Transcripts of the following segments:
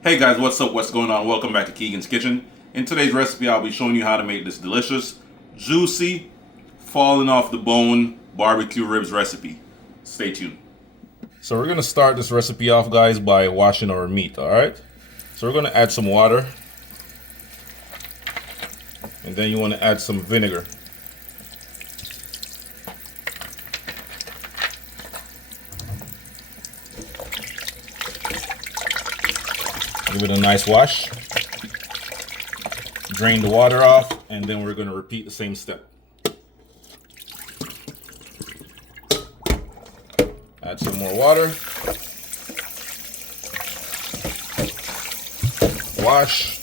Hey guys, what's up? What's going on? Welcome back to Keegan's Kitchen. In today's recipe, I'll be showing you how to make this delicious, juicy, falling off the bone barbecue ribs recipe. Stay tuned. So we're gonna start this recipe off, guys, by washing our meat. All right. So we're gonna add some water, and then you want to add some vinegar. Give it a nice wash. Drain the water off, and then we're going to repeat the same step. Add some more water. Wash.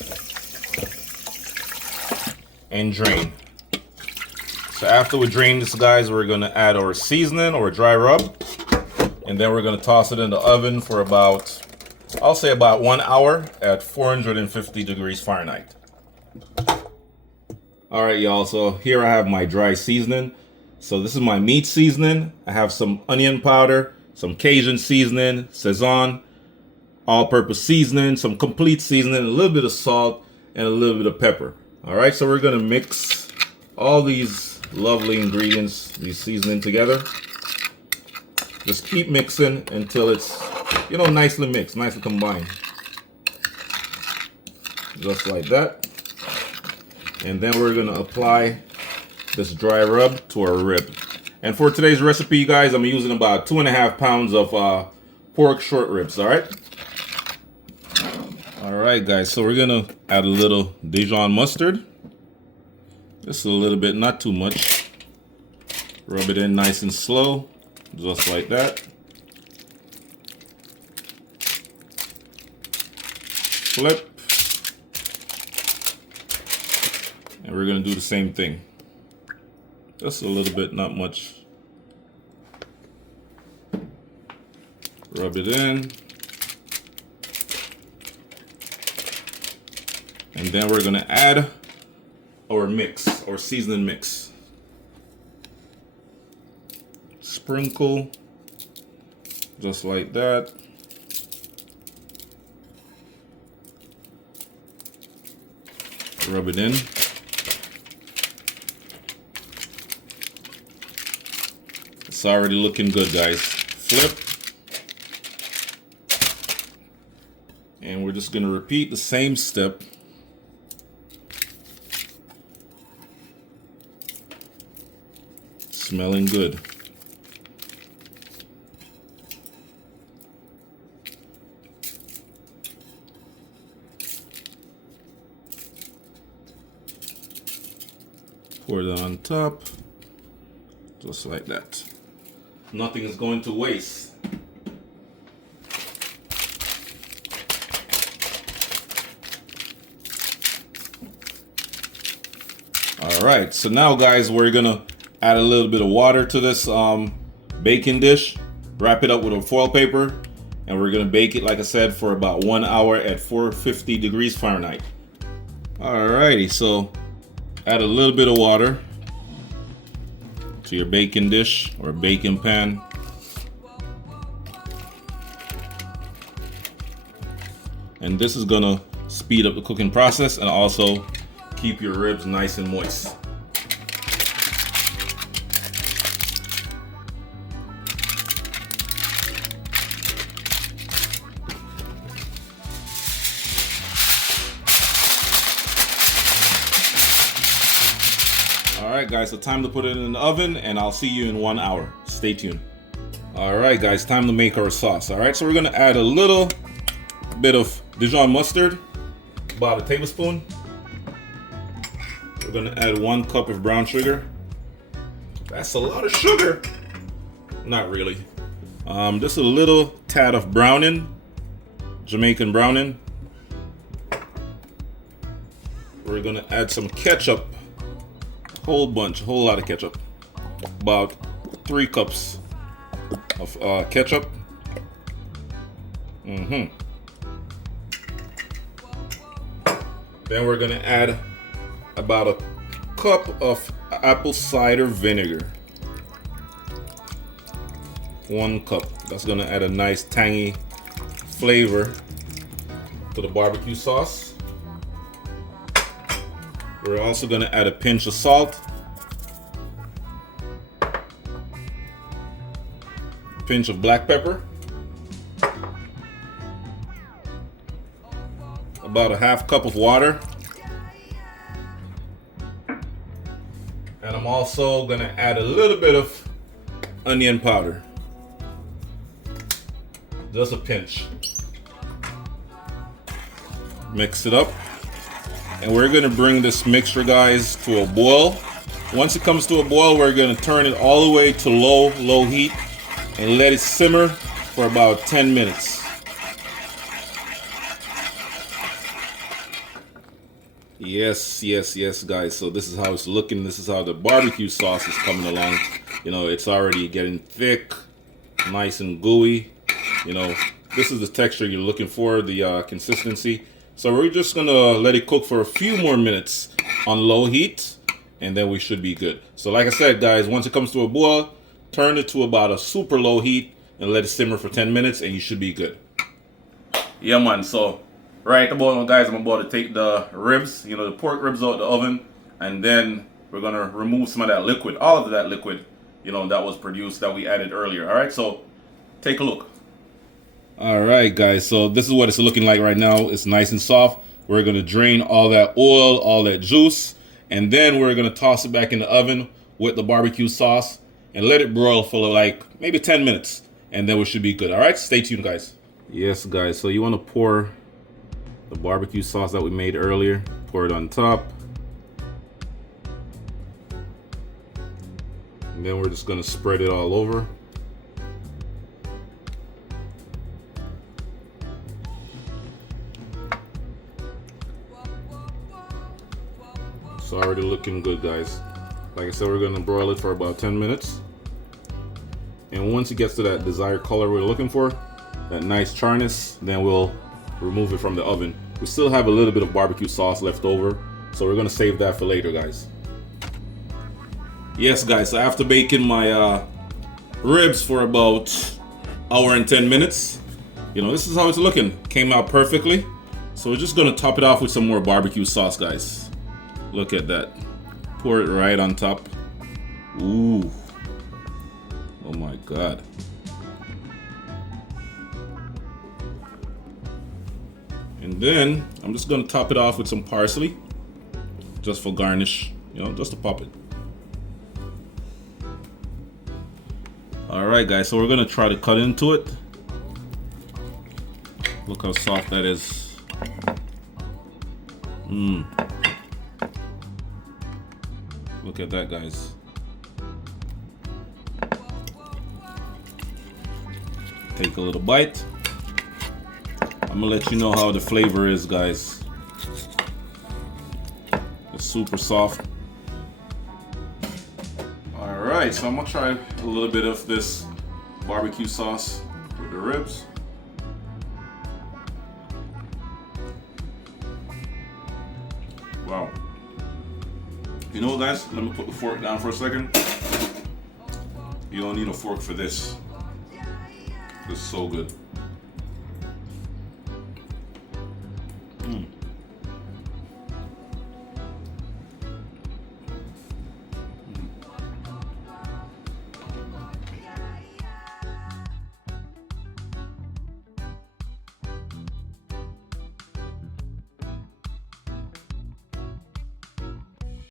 And drain. So after we drain this, guys, we're going to add our seasoning or dry rub. And then we're going to toss it in the oven for about, I'll say about 1 hour at 450 degrees Fahrenheit. All right, y'all, so here I have my dry seasoning. So this is my meat seasoning. I have some onion powder, some Cajun seasoning, sazon, all-purpose seasoning, some complete seasoning, a little bit of salt, and a little bit of pepper. All right, so we're gonna mix all these lovely ingredients, these seasoning together. Just keep mixing until it's, you know, nicely mixed, nicely combined. Just like that. And then we're gonna apply this dry rub to our rib. And for today's recipe, you guys, I'm using about 2.5 pounds of pork short ribs, all right? All right, guys, so we're gonna add a little Dijon mustard. Just a little bit, not too much. Rub it in nice and slow, just like that. Flip. And we're gonna do the same thing. Just a little bit, not much. Rub it in. And then we're gonna add our mix, our seasoning mix. Sprinkle, just like that. Rub it in. It's already looking good, guys. Flip. And we're just gonna repeat the same step. Smelling good. Pour it on top, just like that. Nothing is going to waste. All right, so now, guys, we're gonna add a little bit of water to this baking dish, wrap it up with a foil paper, and we're gonna bake it, like I said, for about 1 hour at 450 degrees Fahrenheit. All righty, so add a little bit of water to your baking dish or baking pan. And this is gonna speed up the cooking process and also keep your ribs nice and moist. Alright, guys, so time to put it in the oven, and I'll see you in 1 hour. Stay tuned. Alright, guys, time to make our sauce. Alright, so we're gonna add a little bit of Dijon mustard, about a tablespoon. We're gonna add 1 cup of brown sugar. That's a lot of sugar. Not really. Just a little tad of browning, Jamaican browning. We're gonna add some ketchup. Whole lot of ketchup. About 3 cups of ketchup. Then we're gonna add about a cup of apple cider vinegar. 1 cup. That's gonna add a nice tangy flavor to the barbecue sauce. We're also gonna add a pinch of salt, pinch of black pepper, about a half cup of water, and I'm also gonna add a little bit of onion powder, just a pinch. Mix it up, and we're gonna bring this mixture, guys, to a boil. Once it comes to a boil, we're gonna turn it all the way to low heat and let it simmer for about 10 minutes. Yes, guys. So this is how it's looking. This is how the barbecue sauce is coming along. You know, it's already getting thick, nice and gooey. You know, this is the texture you're looking for, the consistency. So we're just gonna let it cook for a few more minutes on low heat, and then we should be good. So like I said, guys, once it comes to a boil, turn it to about a super low heat and let it simmer for 10 minutes, and you should be good. Yeah, man. So right about now, guys, I'm about to take the ribs, you know, the pork ribs out of the oven, and then we're gonna remove some of that liquid, all of that liquid, you know, that was produced, that we added earlier. All right, so take a look. All right, guys, so this is what it's looking like right now. It's nice and soft. We're gonna drain all that oil, all that juice, and then we're gonna toss it back in the oven with the barbecue sauce and let it broil for like maybe 10 minutes, and then we should be good. All right, stay tuned, guys. Yes, guys, so you want to pour the barbecue sauce that we made earlier, pour it on top, and then we're just gonna spread it all over. It's already looking good, guys. Like I said, we're gonna broil it for about 10 minutes. And once it gets to that desired color we're looking for, that nice charness, then we'll remove it from the oven. We still have a little bit of barbecue sauce left over, so we're gonna save that for later, guys. Yes, guys, so after baking my ribs for about hour and 10 minutes, you know, this is how it's looking. Came out perfectly. So we're just gonna top it off with some more barbecue sauce, guys. Look at that. Pour it right on top. Ooh. Oh my God. And then I'm just gonna top it off with some parsley, just for garnish, you know, just to pop it. All right, guys, so we're gonna try to cut into it. Look how soft that is. Look at that, guys. Take a little bite. I'm gonna let you know how the flavor is, guys. It's super soft. All right, so I'm gonna try a little bit of this barbecue sauce with the ribs. Wow. You know, guys, let me put the fork down for a second. You don't need a fork for this. It's so good.